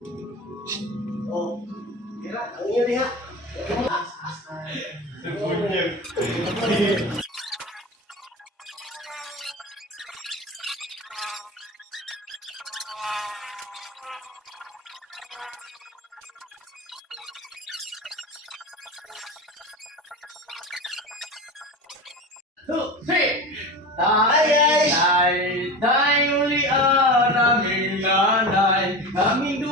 Oh, kira angin dia. Bunyi. Two, three. Dai, dai, dai, dai, dai, dai, dai, dai, dai, dai, dai,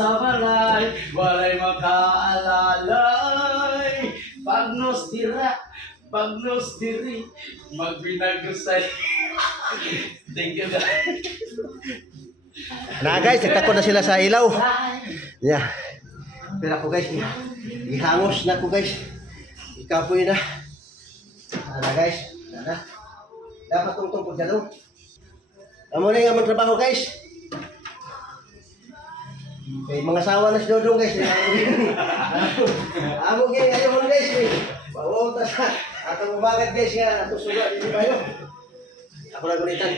sa balay. Walay makaalalay. Pagnos dira, pagnos diri. Magbinagusay. Thank you, guys. Na guys, nagtakot na sila sa ilaw. Yeah. Pero ako guys, ihangos na ako guys. Ikapoy na. Ano guys? Ano? Dapat tungtong pagdalo. Amo na yung trabaho guys. Kay mga sawa na si Dodong guys. Amo kay ayaw mo guys. eh. Pawota sa atong umagat guys nga ato suga di ba yun? Ako na gulitan.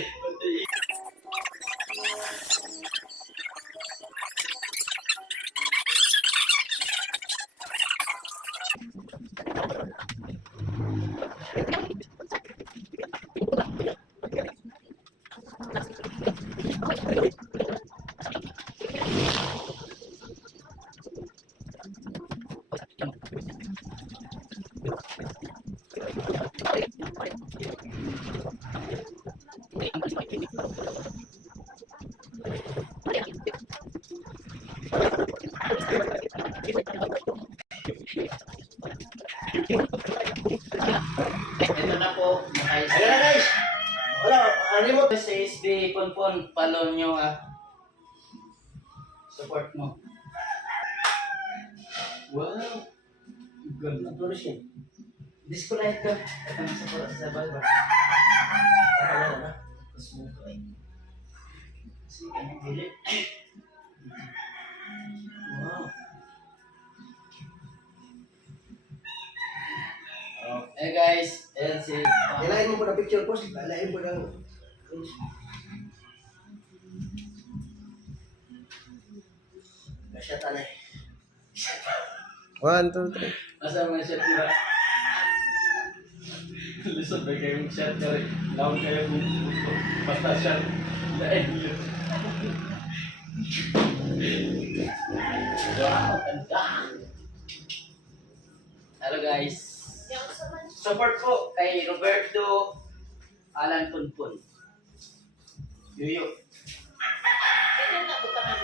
SB Ponpon, follow nyo ah. Support mo. Wow. Ganda. Tulis yun. Light ka. Ito na sa pula sa balba. Ano na? Tapos mo ko ay. Sige, ano dili. Wow. Eh guys, ayan si... Ilahin mo po na picture post. Ilahin mo ng... Kasya tanay. One, two, three. Asa mga shot Lisod ba kayong shot ka rin? Laon kayo kung basta shot. Yun. Wow, ganda! Hello guys. Support po kay Roberto Alan Punpun. Yuyo. Kailan na utang ang